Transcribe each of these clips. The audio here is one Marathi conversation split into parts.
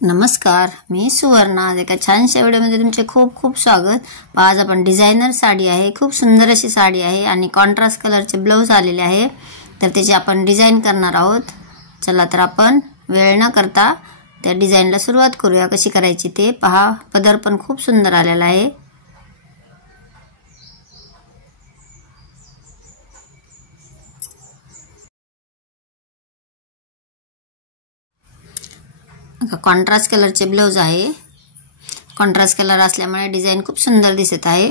नमस्कार, मी सुवर्णा. आज एका छानशा व्हिडिओमध्ये तुमचे खूप खूप स्वागत. आज आपण डिझायनर साडी आहे, खूप सुंदर अशी साडी आहे आणि कॉन्ट्रास्ट कलरचे ब्लाउज आलेले आहे. तर त्याची आपण डिझाइन करणार आहोत. चला तर आपण वेळ न करता त्या डिझाइनला सुरुवात करूया. कशी करायची ते पहा. पदर पण खूप सुंदर आलेला आहे. कॉन्ट्रास्ट कलरचे ब्लाउज आहे. कॉन्ट्रास्ट कलर असल्यामुळे डिझाइन खूप सुंदर दिसत आहे.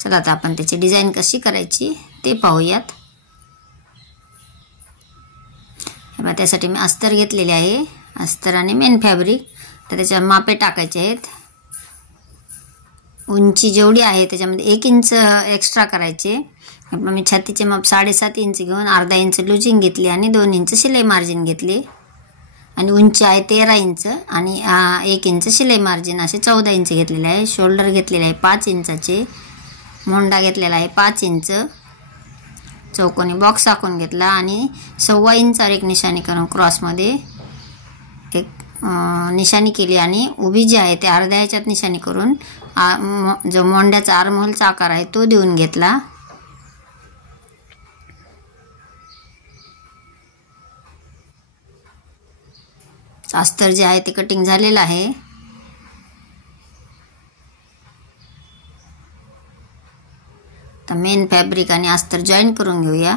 चला आता आपण त्याची डिझाइन कशी करायची ते पाहूयात. त्यासाठी मी अस्तर घेतलेले आहे. अस्तर आणि मेन फॅब्रिक. तर त्याच्या मापे टाकायचे आहेत. उंची जेवढी आहे त्याच्यामध्ये 1 इंच एक्स्ट्रा करायचे. मी छातीचे माप 7.5 इंच घेऊन अर्धा इंच लूजिंग घेतली आणि 2 इंच शिलाई मार्जिन घेतली. आणि उंची आहे 13 इंच आणि 1 इंच शिलाई मार्जिन असे 14 इंच घेतलेले आहे. शोल्डर घेतलेले आहे 5 इंचाचे. मोंडा घेतलेला आहे 5 इंच. चौकोनी बॉक्स आखून घेतला आणि 1.25 इंचावर एक निशाणी करून क्रॉसमध्ये एक निशाणी केली आणि उभी जी आहे ते अर्ध्या ह्याच्यात निशाणी करून जो मोंड्याचा आर्महोलचा आकार आहे तो देऊन घेतला. अस्तर जे आहे ते कटिंग झालेलं आहे. तर मेन फॅब्रिक आणि अस्तर जॉईन करून घेऊया.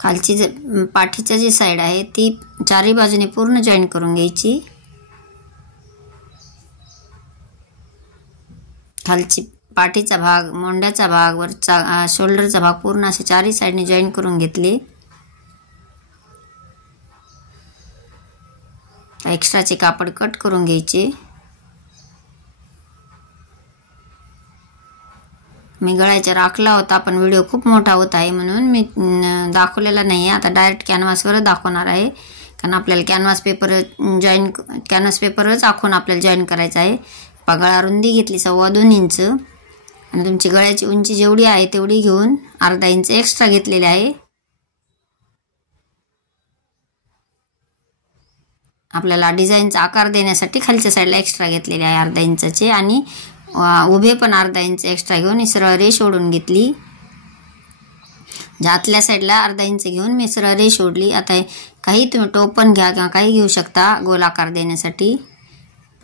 खालची पाठीची जी साइड आहे ती चारही बाजूने पूर्ण जॉईन करून घ्यायची. खालची पाठीचा भाग, मोंड्याचा भाग, वरचा शोल्डरचा भाग पूर्ण असे चारही साइडने जॉईन करून घेतले. एक्स्ट्राचे कापड कट करून घ्यायचे. मी गळ्याचा राखला होता पण व्हिडिओ खूप मोठा होत आहे म्हणून मी दाखवलेला नाही आहे. आता डायरेक्ट कॅनव्हासवर दाखवणार आहे कारण आपल्याला कॅनव्हास पेपरच आखून आपल्याला जॉईन करायचं आहे. गळा रुंदी घेतली 2.25 इंच आणि तुमची गळ्याची उंची जेवढी आहे तेवढी घेऊन अर्धा इंच एक्स्ट्रा घेतलेले आहे. आपल्याला डिझाईनचा आकार देण्यासाठी खालच्या साईडला एक्स्ट्रा घेतलेले आहे अर्धा इंचाचे आणि उभे पण अर्धा इंच एक्स्ट्रा घेऊन सरळ रेष ओढून घेतली. आतल्या साईडला अर्धा इंच घेऊन मी सरळ रेष ओढली. आता काही तुम्ही टोपण घ्या किंवा काही घेऊ शकता गोल आकार देण्यासाठी.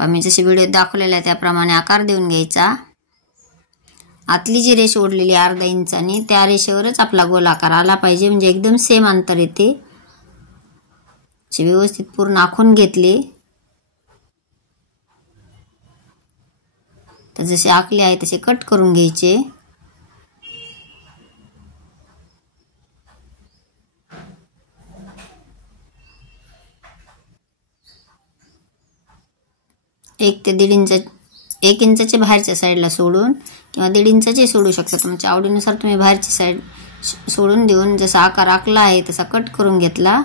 मी जसे व्हिडिओत दाखवलेला आहे त्याप्रमाणे आकार देऊन घ्यायचा. आतली जी रेष ओढलेली अर्धा इंचाने त्या रेषेवरच आपला गोल आकार आला पाहिजे म्हणजे एकदम सेम अंतर येते. व्यवस्थित पूर्ण आखून घेतले. तर जसे आखले आहे तसे कट करून घ्यायचे. एक इंचाचे बाहेरच्या साईडला सोडून किंवा 1.5 इंचाचे सोडू शकता. तुमच्या आवडीनुसार तुम्ही बाहेरची साईड सोडून देऊन जसा आकार आखला आहे तसा कट करून घेतला.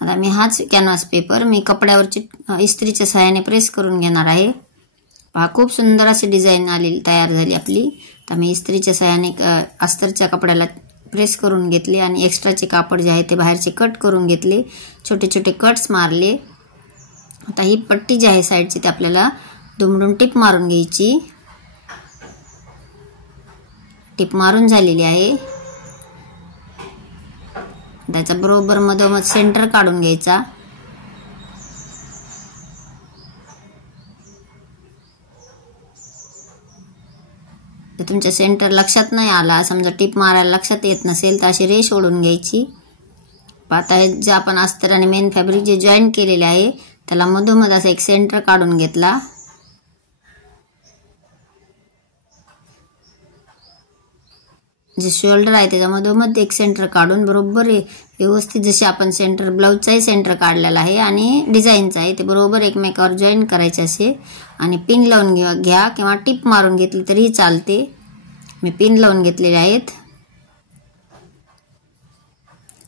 आता मी हाच कॅनव्हास पेपर मी कपड्यावरची इस्त्रीच्या सहाय्याने प्रेस करून घेणार आहे. पहा खूप सुंदर अशी डिझाईन आलेली तयार झाली आपली. तर मी इस्त्रीच्या सहाय्याने अस्तरच्या कपड्याला प्रेस करून घेतले आणि एक्स्ट्राचे कापड जे आहे ते बाहेरचे कट करून घेतले. छोटे छोटे कट्स मारले. आता ही पट्टी जी आहे साईडची ते आपल्याला दुमडून टिप मारून घ्यायची. टिप मारून झालेली आहे. त्याचा बरोबर मधोमध सेंटर काढून घ्यायचा. तर तुमच्या सेंटर लक्षात नाही आला, समजा टिप मारायला लक्षात येत नसेल तर अशी रेष ओढून घ्यायची. आता जे आपण अस्तर आणि मेन फॅब्रिक जे जॉईन केलेले आहे त्याला मधोमध असा एक सेंटर काढून घेतला. जे शोल्डर आहे त्याच्या मधोमध एक सेंटर काढून बरोबर व्यवस्थित जसे आपण सेंटर ब्लाउजचाही सेंटर काढलेला आहे आणि डिझाईनचा आहे ते बरोबर एकमेकावर जॉईन करायचे असे आणि पिन लावून घ्या किंवा टिप मारून घेतली तरी चालते. मी पिन लावून घेतलेले आहेत.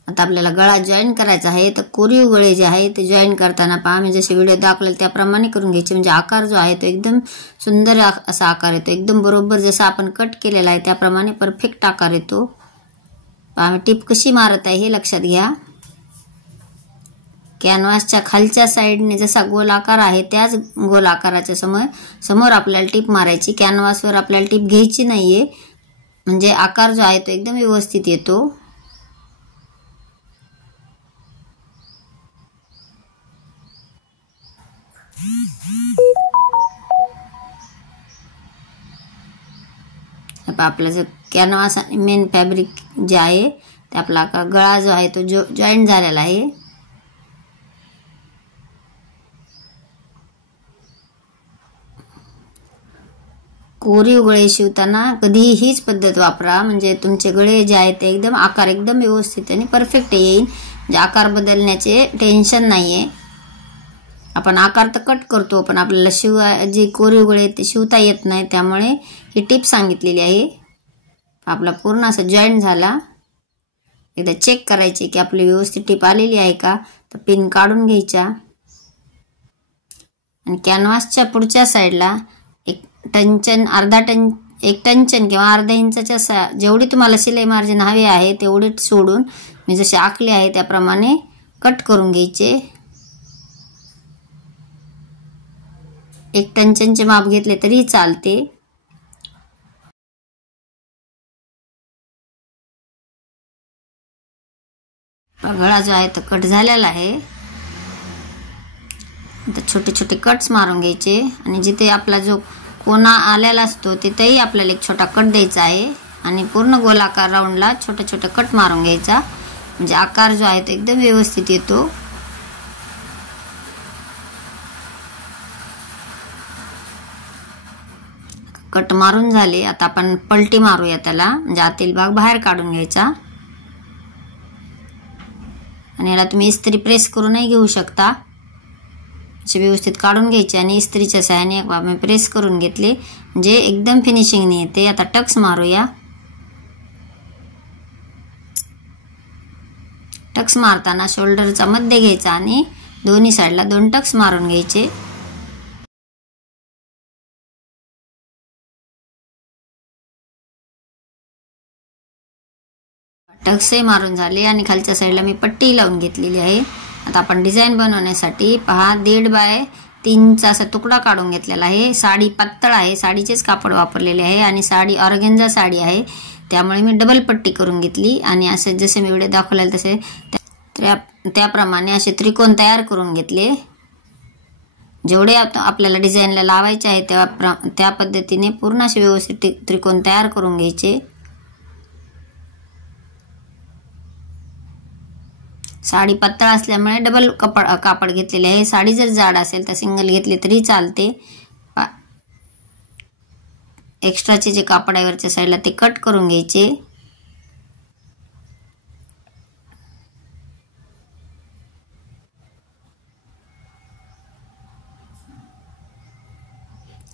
आता आपल्याला गळा जॉईन करायचा आहे, तर कोरीव गळे जे आहे ते जॉईन करताना पहा मी जसे व्हिडिओ दाखवले त्याप्रमाणे करून घ्यायचे, म्हणजे आकार जो आहे तो एकदम सुंदर असा आकार येतो, एकदम बरोबर जसा आपण कट केलेला आहे त्याप्रमाणे परफेक्ट आकार येतो। पहा मी टिप कशी मारत आहे हे लक्षात घ्या। कॅनव्हासच्या खालच्या साईडने जसा गोल आकार आहे त्याच गोल आकाराच्या समोर आपल्याला टिप मारायची। कॅनव्हासवर आपल्याला टिप घ्यायची नाहीये, म्हणजे आकार जो आहे तो एकदम व्यवस्थित येतो। आपला जो कॅनव्हास आणि मेन फॅब्रिक जे आहे ते आपला गळा जो आहे तो जॉईंट झालेला आहे। कोरीव गळे शिवताना कधीही हीच पद्धत वापरा, म्हणजे तुमचे गळे जे आहेत ते एकदम आकार एकदम व्यवस्थित आणि परफेक्ट येईल, म्हणजे आकार बदलण्याचे टेन्शन नाहीये। आपण आकार तर कट करतो पण आपल्याला जे कोरीव गळे ते शिवता येत नाही, त्यामुळे ही टिप सांगितलेली आहे। आपला पूर्ण असा जॉईंट झाला, एकदा चेक करायचे की आपली व्यवस्थित टिप आलेली आहे का, तर पिन काढून घ्यायच्या आणि कॅनव्हासच्या पुढच्या साईडला एक टंचन एक टंचन किंवा अर्धा इंचाच्या जेवढी तुम्हाला शिलाई मार्जिन हवे आहे तेवढे सोडून मी जसे आखले आहे त्याप्रमाणे कट करून घ्यायचे। एक टंचनचे माप घेतले तरी चालते। गळा जो आहे तो कट झालेला आहे, आता छोटे छोटे कट्स मारून घ्यायचे आणि जिथे आपला जो कोना आलेला असतो तिथेही आपल्याला एक छोटा कट द्यायचा आहे आणि पूर्ण गोलाकार राऊंडला छोटे छोटे कट मारून घ्यायचा, म्हणजे आकार जो आहे तो एकदम व्यवस्थित येतो। कट मारून झाले, आता आपण पलटी मारूया त्याला, म्हणजे आतील भाग बाहेर काढून घ्यायचा आणि याला तुम्ही इस्त्री प्रेस करूनही घेऊ शकता। असे व्यवस्थित काढून घ्यायचे आणि इस्त्रीच्या सहाय्याने मी प्रेस करून घेतले, म्हणजे एकदम फिनिशिंगने येते। आता टक्स मारूया। टक्स मारताना शोल्डरचा मध्य घ्यायचा आणि दोन्ही साईडला 2 टक्स मारून घ्यायचे। टक्सही मारून झाले आणि खालच्या साईडला मी पट्टी लावून घेतलेली आहे। आता आपण डिझाइन बनवण्यासाठी पहा 1.5 बाय 3चा असा तुकडा काढून घेतलेला आहे। साडी पातळ आहे, साडीचेच कापड वापरलेले आहे आणि साडी ऑर्गेन्झा साडी आहे, त्यामुळे मी डबल पट्टी करून घेतली आणि असे जसे मी व्हिडिओ दाखवलेले तसे त्याप्रमाणे असे त्रिकोण तयार करून घेतले। जेवढे आपल्याला डिझाइनला लावायचे आहे त्या पद्धतीने पूर्ण असे व्यवस्थित त्रिकोण तयार करून घ्यायचे। साडी पातळ असल्यामुळे डबल कापड घेतलेले आहे, साडी जर जाड असेल तर सिंगल घेतले तरी चालते। एक्स्ट्राचे जे कापड आहे वरच्या साईडला ते कट करून घ्यायचे।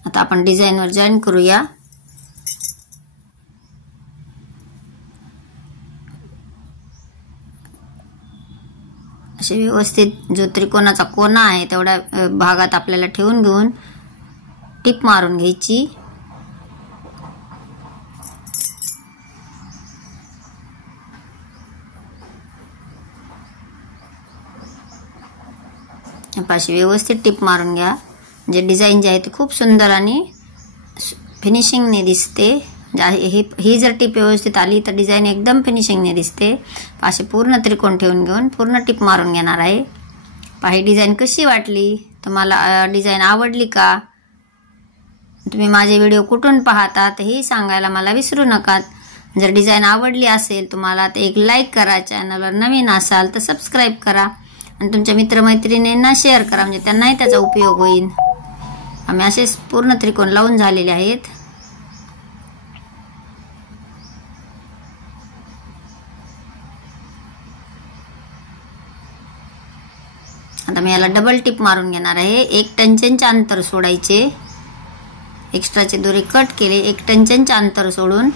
आता आपण डिझाइनवर जॉईन करूया। असे व्यवस्थित जो त्रिकोणाचा कोना आहे तेवढ्या भागात आपल्याला ठेवून घेऊन टिप मारून घ्यायची। अशी व्यवस्थित टिप मारून घ्या, म्हणजे डिझाइन जे आहे ते खूप सुंदर आणि फिनिशिंगने दिसते। ही जर टिप व्यवस्थित आली तर डिझाइन एकदम फिनिशिंगने दिसते। असे पूर्ण त्रिकोण ठेवून घेऊन पूर्ण टिप मारून घेणार आहे। ही डिझाइन कशी वाटली, तुम्हाला डिझाइन आवडली का, तुम्ही माझे व्हिडिओ कुठून पाहता हे सांगायला मला विसरू नका। जर डिझाइन आवडली असेल तुम्हाला तर एक लाईक करा, चॅनलवर नवीन असाल तर सबस्क्राइब करा आणि तुमच्या मित्रमैत्रिणींना शेअर करा, म्हणजे त्यांनाही त्याचा उपयोग होईल। आम्ही असे पूर्ण त्रिकोण लावून झालेले आहेत। आता मी याला डबल टिप मारून घेणार आहे। 1 टंचनचे अंतर सोडायचे, एक्स्ट्राचे दोरे कट केले, 1 टंचनचे अंतर सोडून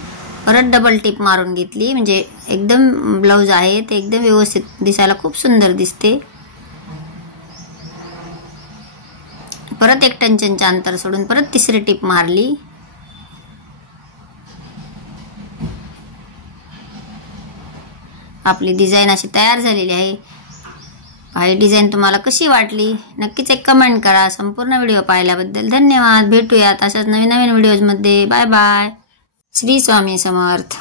परत डबल टिप मारून घेतली, म्हणजे एकदम ब्लाऊज आहे ते एकदम व्यवस्थित दिसायला खूप सुंदर दिसते. परत एक टंचनचं अंतर सोडून परत तिसरी टिप मारली. आपली डिझाईन अशी तयार झालेली आहे. ही डिझाईन तुम्हाला कशी वाटली नक्कीच एक कमेंट करा. संपूर्ण व्हिडिओ पाहिल्याबद्दल धन्यवाद. भेटूयात अशाच नवीन नवीन व्हिडिओजमध्ये. Bye bye. श्री स्वामी समर्थ.